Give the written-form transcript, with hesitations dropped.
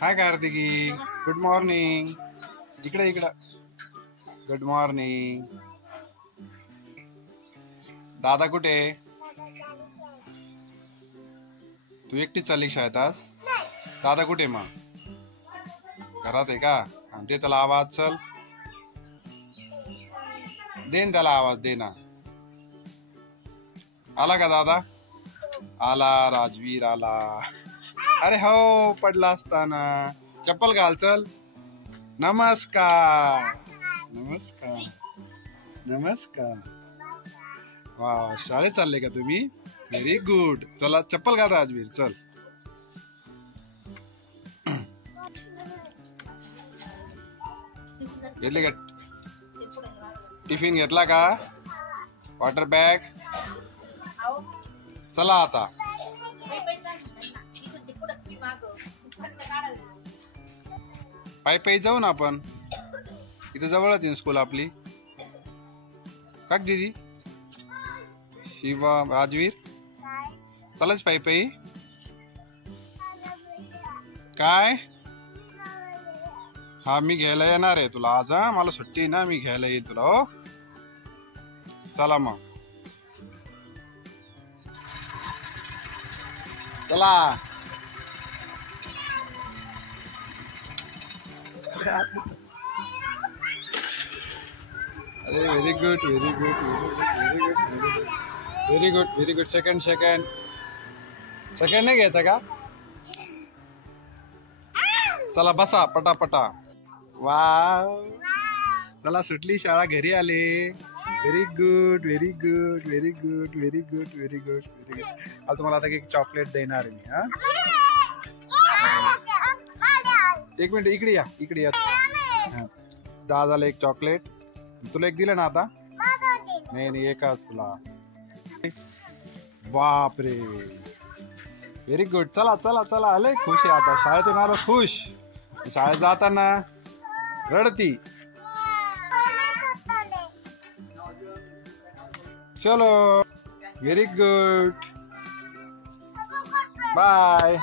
हाय Kartiki, good morning. इकडे good morning. दादा कुठे? तू एकटी चालली शाळेत आज? दादा कुठे मग? घरात आहे का? दे त्याला आवाज. चल दे ना त्याला आवाज, दे ना. आला का दादा? आला. राजवीर आला. अरे हो, पडला असताना. चप्पल घाल. चल. नमस्कार नमस्कार नमस्कार. वा, शाळेत चालले का तुम्ही? Very good. चला चप्पल घाल राजवीर. चल. घेतली का? टिफिन घेतला का? Water bag. चला आता. पायी जाऊ ना आपण. इथे जवळच आहे स्कूल आपली. का दीदी? शिवा, राजवीर चलाच पायी. काय? हा, मी घ्यायला येणार आहे तुला आज. मला सुट्टी ना, मी घ्यायला येईल तुला. हो चला मग. चला. अरे very good very good very good very good. Second नाही घ्यायचा का? चला बसा पटापटा. वाव, चला सुटली शाळा, घरी आले. Very good very good very good very good very good very good. आता तुम्हाला आता एक चॉकलेट देणार आहे मी. एक मिनिट, इकडे या. दादाला एक चॉकलेट. तुला एक दिलं ना आता? नाही, एकच तुला. बापरे, व्हेरी गुड. चला आले. खुश आहे आता. शाळेतून आलो खुश. शाळेत जाताना रडती. चलो, व्हेरी गुड. बाय.